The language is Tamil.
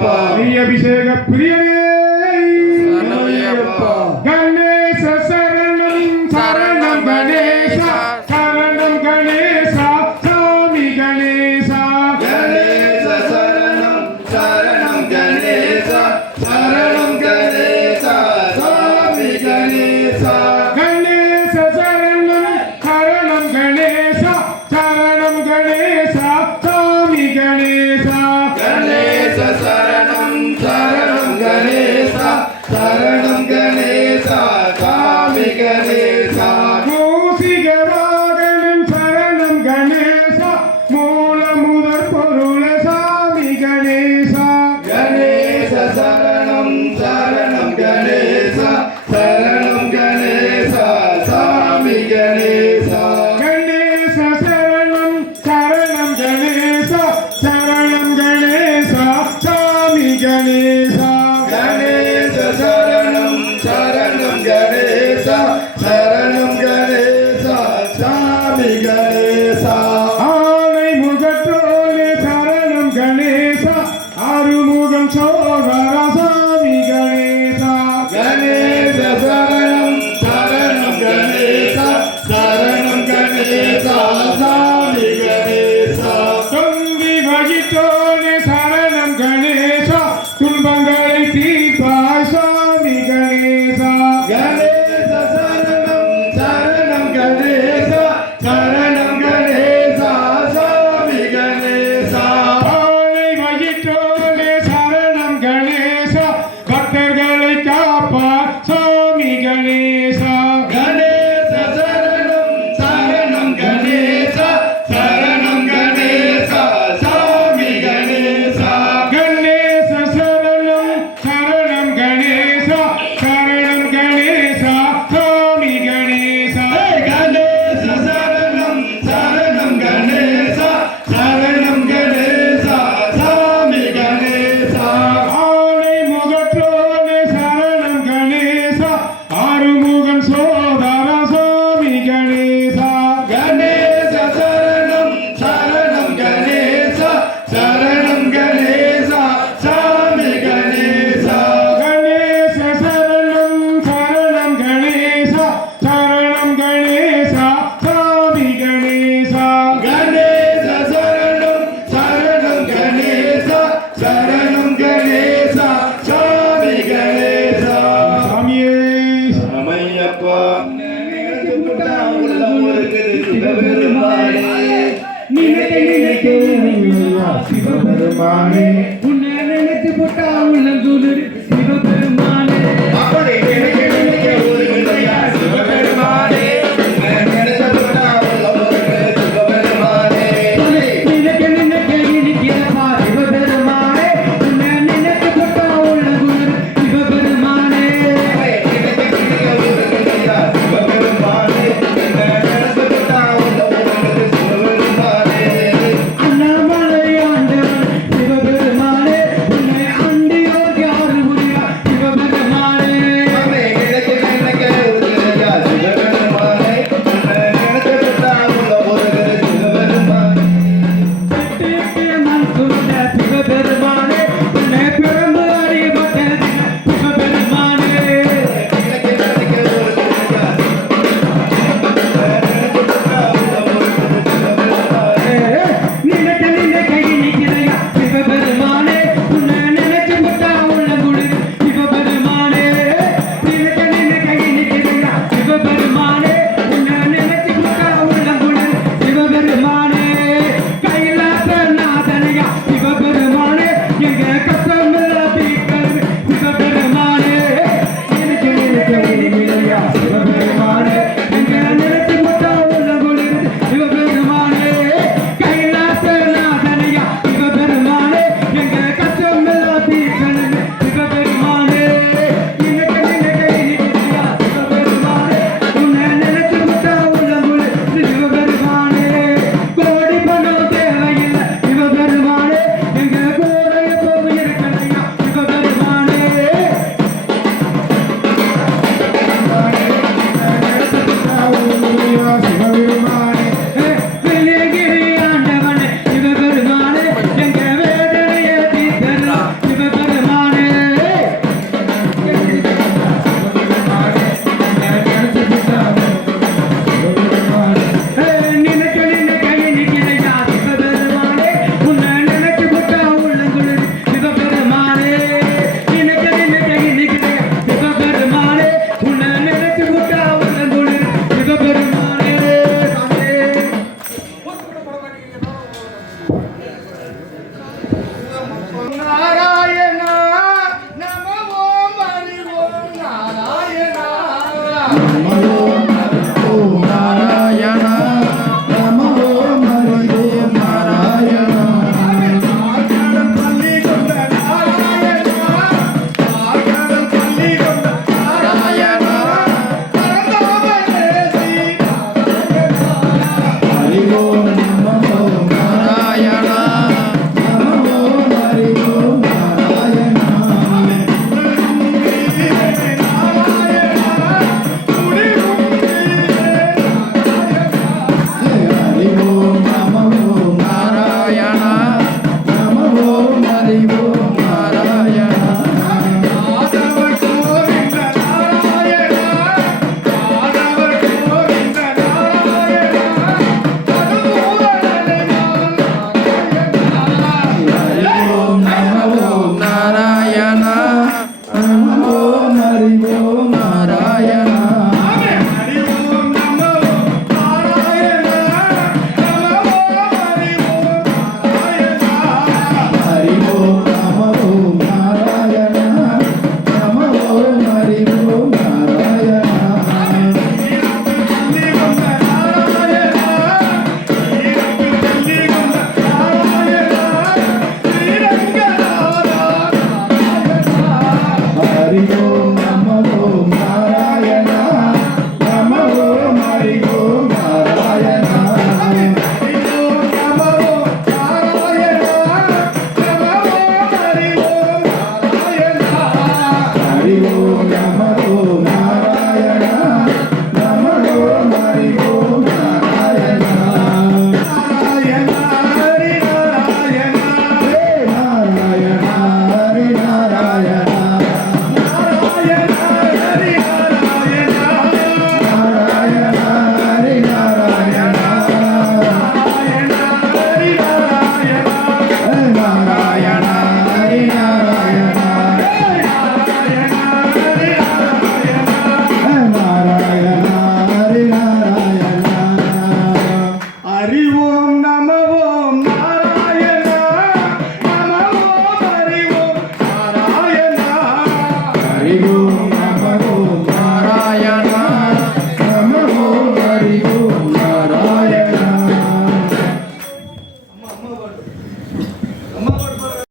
சரணமையப்பா அபிஷேக பிரியனே சரணமையப்பா கணேச சரணம் சரணம் கணேசா சரணம் கணேசா சாமி கணேசா கணேச சரணம் சரணம் கணேசா சரணம் கணேசா சாமி கணேசா கணேச சரணம் சரணம் கணேசா சரணம் கணேசா சாமி கணேசா கணேச சரணம் சரணம் கணேசா சரணம் கணேசா சாமி கணேசா மூசிக வாகனம் சரணம் கணேசா மூல முதற் பொருள சாமி கணேசா கணேச சரணம் சரணம் கணேசா சரணம் கணேசா சாமி கணேசா கணேச சரணம் சரணம் கணேசா சரணம் கணேசா சாமி கணேசா கணேச சரணம் சரணம் கணேசா சரணம் கணேசா சாமி கணேசா ஆனை முகத்தோனே சரணம் கணேசா ஆறுமுகம் சோதரா சாமி கணேசா கணேச சரணம் சரணம் கணேசா சரணம் கணேசா சாமி கணேசா தொந்தி வகித்தோனே சரணம் கணேசா துன்பங்களை தீர்ப்பாய் சாமி கணேசா கணேச சரணம் சரணம் கணேசா சரணம் கணேசா சாமி கணேசா ஆனை வகித்தோனே சரணம் கணேசா பக்தர்களை காப்பாய் சாமி கணேசா கணேச சரணம் சரணம் கணேசா சரணம் கணேசா சாமி கணேசா கணேச சரணம் சரணம் கணேசா சரணம் கணேசா சாமி கணேசா கணேச சரணம் சரணம் கணேசா சரணம் கணேசா சாமி கணேசா ஆனை முகத்தோனே சரணம் கணேசா ஆறுமுகம் சோதரா சாமி கணேசா கணேச சரணம் சரணம் கணேசா சரணம் கணேசா சாமி கணேசா கணேச சரணம் சரணம் கணேசா சரணம் கணேசா சாமி கணேசா கணேச சரணம் சரணம் கணேசா சரணம் கணேசா சாமி கணேசா சாமியே சரணமையப்பா உள்ளம் இருக்குது சிவபெருமானே நினைக்க நினைக்க சிவபெருமானே